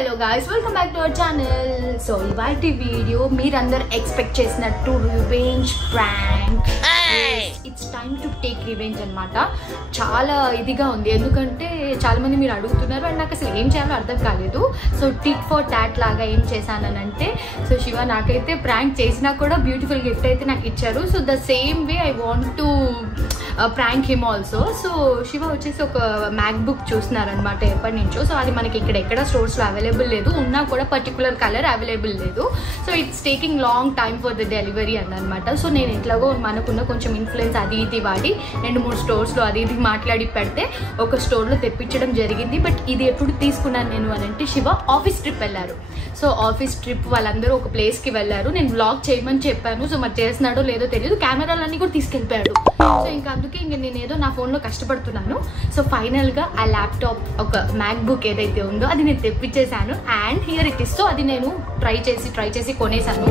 hello guys, welcome back to our channel. So ivalti video meerandaru expect chesinattu revenge prank. It's time to take revenge annamata. Chaala idiga undi endukante chaala mandi meer adugutunnaru and naaku asalu em cheyalo ardham kaaledu. So tit for tat laga em chesananante so Shiva naakaithe prank chesina kuda beautiful gift aithe naaku icharu. So the same way I want to prank him also. So Shiva vachesi oka MacBook chustunnaru annamata eppadi nuncho. So adi manaki ikkada ekkada stores lo available ledu, unna kuda particular color available ledu. So it's taking long time for the delivery annamata. So nenu etlago manakunna koncham influence adi idi vaadi rendu moodu stores lo adi idi maatlaadi pedte oka store lo teppichadam jarigindi. But idi eppudu teeskunnanu nenu anante Shiva office trip vellaru. So office trip వాళ్ళందరూ ఒక place కి వెళ్ళారు. నేను vlog చేయమని చెప్పాను. So మరి చేస్తున్నాడో లేదో తెలియదు. కెమెరాలన్నీ కూడా తీసుకెళ్ళిపోయాడు. సో ఇంకా అందుకే ఇంక నేను ఏదో నా ఫోన్లో కష్టపడుతున్నాను. సో ఫైనల్గా ఆ ల్యాప్టాప్ ఒక మ్యాక్బుక్ ఏదైతే ఉందో అది నేను తెప్పించేశాను. And here it is. So అది నేను ట్రై చేసి కొనేసాను.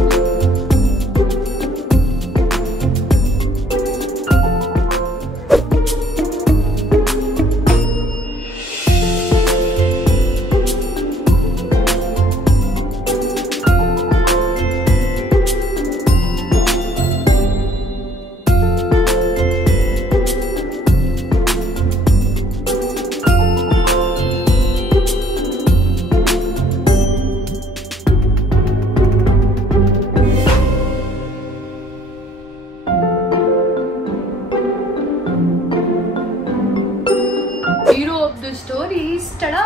Stories. Ta-da!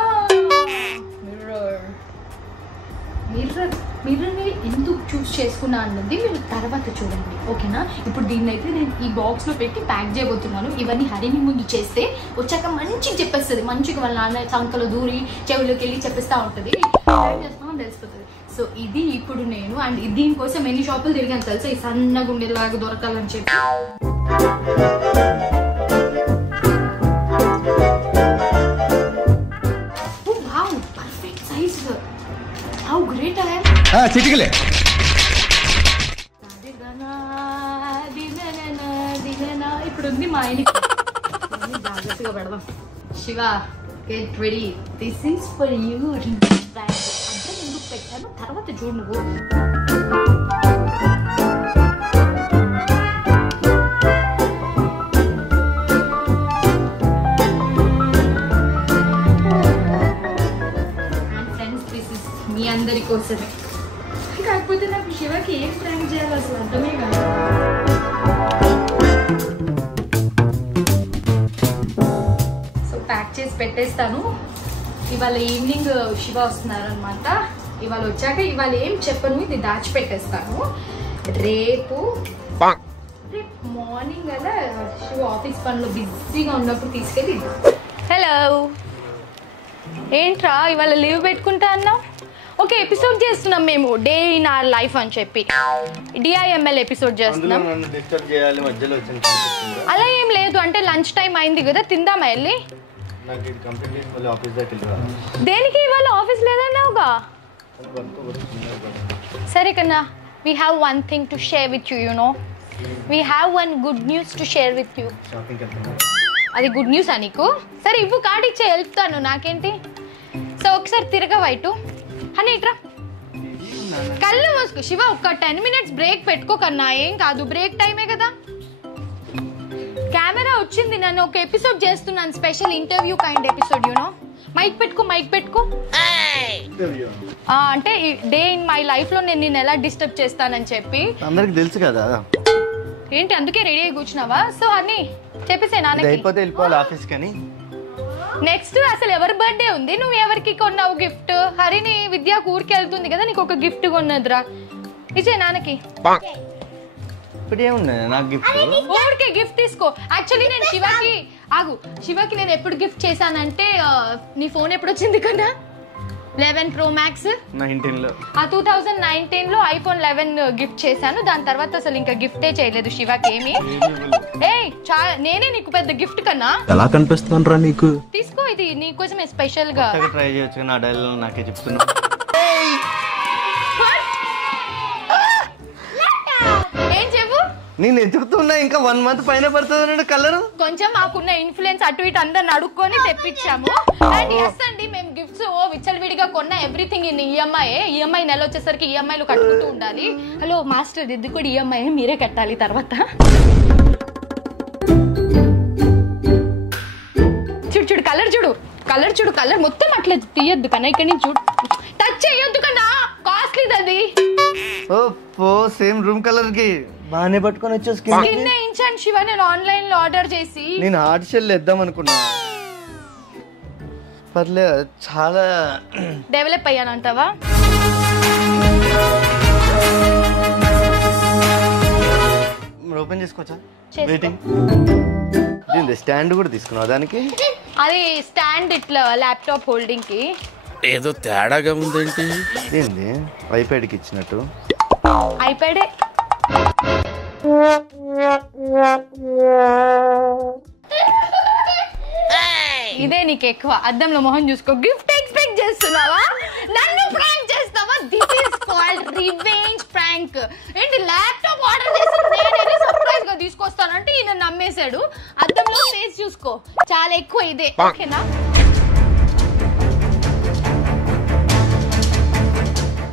మిర్రర్ని ఎందుకు చూస్ చేసుకున్నా అన్నది మీరు తర్వాత చూడండి, ఓకేనా? ఇప్పుడు దీన్ని అయితే నేను ఈ బాక్స్లో పెట్టి ప్యాక్ చేయబోతున్నాను. ఇవన్నీ హరిని ముందు చేస్తే వచ్చాక మంచిగా చెప్పేస్తుంది. మంచిగా వాళ్ళ నాన్న చంకలో దూరి చెవులోకి వెళ్ళి చెప్పేస్తూ ఉంటుంది. చేస్తామని తెలిసిపోతుంది. సో ఇది ఇప్పుడు నేను అండ్ దీనికోసం ఎన్ని షాపులు తిరిగాను తెలుసా, ఈ సన్నగా ఉండేలాగా దొరకాలని చెప్పి. How great I am. చిటికలే ఇప్పుడు ఉంది మా ఆయనకి. జాగ్రత్తగా పెడదాం. Shiva get ready, this is for you. అంటే ఎందుకు పెట్టాను తర్వాత చూడు నువ్వు. మీ అందరి కోసమే. కాకపోతే నాకు శివకి ఏం ప్రాంక్ చేయాలో అసలు అర్థమే కాదు. సో ప్యాక్ చేసి పెట్టేస్తాను. ఇవాళ ఈవినింగ్ శివ వస్తున్నారు అనమాట. ఇవాళ వచ్చాక ఇవాళ ఏం చెప్పను, ఇది దాచిపెట్టేస్తాను. రేపు మార్నింగ్ అలా శివ ఆఫీస్ పనిలో బిజీగా ఉన్నప్పుడు తీసుకెళ్ళి. హలో, ఏంట్రా ఇవాళ లీవ్ పెట్టుకుంటా అన్నావు? ఓకే, ఎపిసోడ్ చేస్తున్నాం మేము, డే ఇన్ అవర్ లైఫ్ అని చెప్పి డిఐఎంఎల్ ఎపిసోడ్ చేస్తున్నాం. అలా ఏం లేదు, అంటే లంచ్ టైం అయింది కదా, తిందామా వెళ్ళి. దేనికి ఇవాళ ఆఫీస్ లేదన్నావుగా? సరే కన్నా, we have one thing to share with you. You know, we have one good news to share with you. అది గుడ్ న్యూసా నీకు? సరే ఇవ్వు, కార్డు ఇచ్చే వెళ్తాను, నాకేంటి. సో ఒకసారి తిరగవా ఇటు అని, ఇట్రా. కళ్ళు మూసుకో శివ, ఒక 10 minutes బ్రేక్ పెట్టుకో కన్నా, ఏం కాదు, బ్రేక్ టైమే కదా. కెమెరా వచ్చింది, నన్ను ఒక ఎపిసోడ్ చేస్తున్నాను, special interview kind episode. You know, mike పెట్టుకో. అంటే డే ఇన్ మై లైఫ్ లో నేను నిన్ను ఎలా డిస్టర్బ్ చేస్తానని చెప్పి అందరికి తెలుసు కదా. ఏంటి అందుకే రెడీ అయి కూర్చున్నావా? సో అని చెప్పేసే నాన్నకి. నెక్స్ట్ అసలు ఎవరి బర్త్డే ఉంది, నువ్వు ఎవరికి కొన్నావు గిఫ్ట్? హరిని విద్యా ఊరికి వెళ్తుంది కదా, నీకు ఒక గిఫ్ట్ కొన్నదిరా, ఇచ్చే నాన్నకి. ఊరికే గిఫ్ట్ తీసుకో. యాక్చువల్లీ నేను శివకి నేను ఎప్పుడు గిఫ్ట్ చేశానంటే, నీ ఫోన్ ఎప్పుడు వచ్చింది కన్నా? 11 Pro Max 2019 లో iPhone 11 గిఫ్ట్ చేశాను. దాని తర్వాత అసలు ఇంకా గిఫ్టే చేయలేదు శివకి ఏమి. నేనే నీకు పెద్ద గిఫ్ట్ కన్నా. ఎలా కనిపిస్తాను నీకు? తీసుకో, ఇది నీకోసమే స్పెషల్ గా. ట్రై చేయొచ్చు, నా డైలాగ్ నాకే చెప్తున్నా. ఏం చెప్పు? నేను ఎదుగుతున్నా, ఇంకా 1 month పైన పడుతుంది కలర్. కొంచెం మాకున్న ఇన్ఫ్లుయెన్స్ అటు ఇటు అందరిని అడుక్కొని తెప్పించాము. అండ్ ఎస్ అండి, మేము గిఫ్ట్స్ విచ్చలవిడిగా గా కొన్న ఎవ్రీథింగ్ ఇన్ ఈఎంఐ నెల వచ్చేసరికి ఈఎంఐలు కట్టుకుంటూ ఉండాలి. హలో మాస్టర్, ఇది కూడా ఈఎంఐ మీరే కట్టాలి తర్వాత. చూడు చూడు కలర్ చూడు కలర్ మొత్తం అట్లా తీయొద్దు కన్నా, ఇక్కడ నుంచి చూడు, టచ్ చేయొద్దు కన్నా, కాస్ట్లీది అది. ఓ సేమ్ రూమ్ కలర్ కి బానే పట్టుకొని వచ్చే స్కిన్ వేయించాను శివ నేను ఆన్లైన్ లో ఆర్డర్ చేసి. నేను హార్ట్ షెల్ వేద్దాం అనుకున్నా, పర్లే చాలా డెవలప్ అయ్యానంటావా? ఓపెన్ చేసుకోవచ్చా? వెయిటింగ్. దీని స్టాండ్ కూడా తీసుకున్నావు దానికి? అది స్టాండ్ ఇట్లా ల్యాప్టాప్ హోల్డింగ్ కి. ఏదో తేడాగా ఉందేంటి? ఏంది ఐప్యాడ్కి ఇచ్చినట్టు? ఐప్యాడే. ఇదే నీకు ఎక్కువ. అద్దంలో మొహం చూసుకో. గిఫ్ట్ ఎక్స్పెక్ట్ చేస్తున్నావా? నన్ను ప్రాంక్ చేస్తావా? This is called revenge prank. ఏంటి ల్యాప్టాప్ ఆర్డర్ చేసి నేనే సర్ప్రైజ్ గా తీసుకొస్తానంటే ఈయన నమ్మేశాడు. అద్దంలో ఫేస్ చూసుకో, చాలా ఎక్కువ ఇదే. ఓకేనా?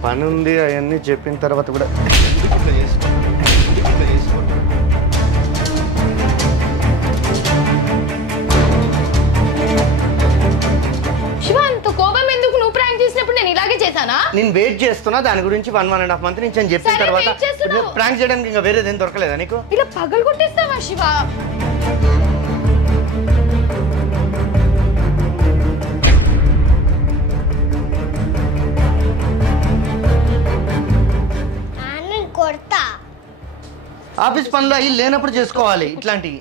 పని ఉంది అవన్నీ చెప్పిన తర్వాత కూడా శివ, అంత కోపం ఎందుకు? నువ్వు ప్రాంక్ చేసినప్పుడు నేను ఇలాగే చేశానా? నేను వెయిట్ చేస్తున్నా దాని గురించి 1.5 month నుంచి అని చెప్పిన తర్వాత ప్రాంక్ చేయడానికి ఇంకా వేరేదేం దొరకలేదా నీకు? ఇలా పగలు కొట్టేస్తావా శివ? ఆఫీస్ పనులు అవి లేనప్పుడు చేసుకోవాలి ఇట్లాంటివి.